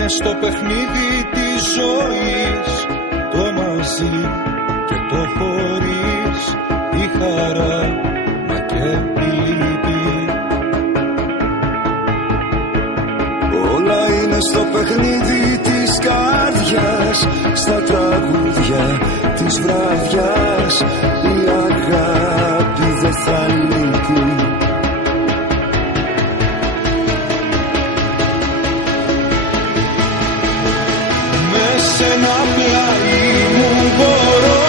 είναι στο παιχνίδι της ζωής το μαζί και το χωρίς, η χαρά μα και η λύπη. Όλα είναι στο παιχνίδι της καρδιάς, στα τραγούδια της βραδιάς, η αγάπη δεν θα λείπει. Μες ένα πλάι μου μπορώ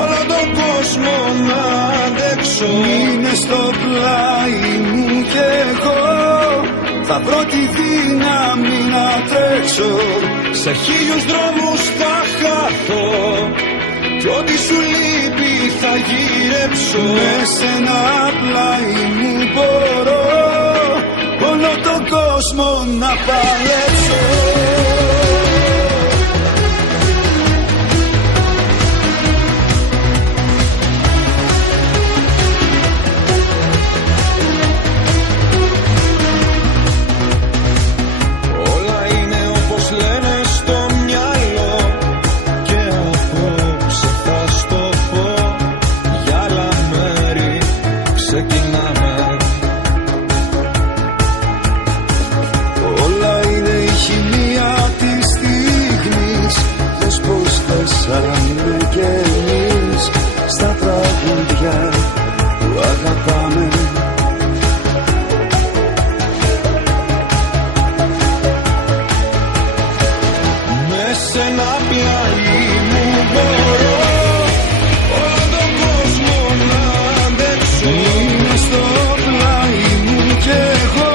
όλο τον κόσμο να αντέξω. Είναι στο πλάι μου κι εγώ θα βρω τη δύναμη να τρέξω. Σε 1000 δρόμους θα χαθώ κι ό,τι σου λείπει θα γυρέψω. Μες ένα πλάι μου μπορώ όλο τον κόσμο να παλέψω. Σαν κι εμείς στα τραγούδια που αγαπάμε. Μες σε ένα πλάι μου μπορώ όλο τον κόσμο να αντέξω. Είναι στο πλάι μου κι εγώ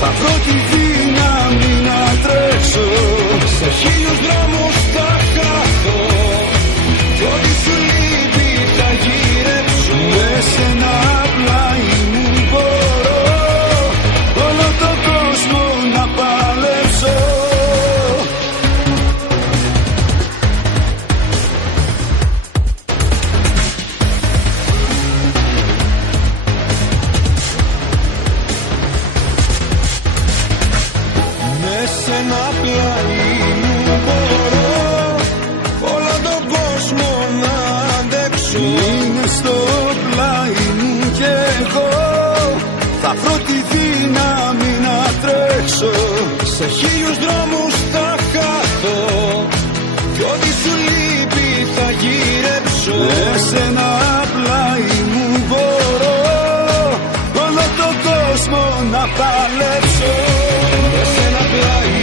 θα βρω τη δύναμη να τρέξω. Σε 1000 δρόμους θα χαθώ κι ό,τι σου λείπει θα γυρέψω. Μες ένα πλάι μου μπορώ όλο τον κόσμο να παλέψω. Μες σε ένα πλάι μου μπορώ όλο τον κόσμο να αντέξω. Είναι στο πλάι μου κι εγώ θα βρω τη δύναμη να τρέξω. Σε 1000 δρόμους θα χαθώ κι ό,τι σου λείπει θα γυρέψω. Μες ένα πλάι μου μπορώ όλο τον κόσμο να παλέψω. Μες ένα πλάι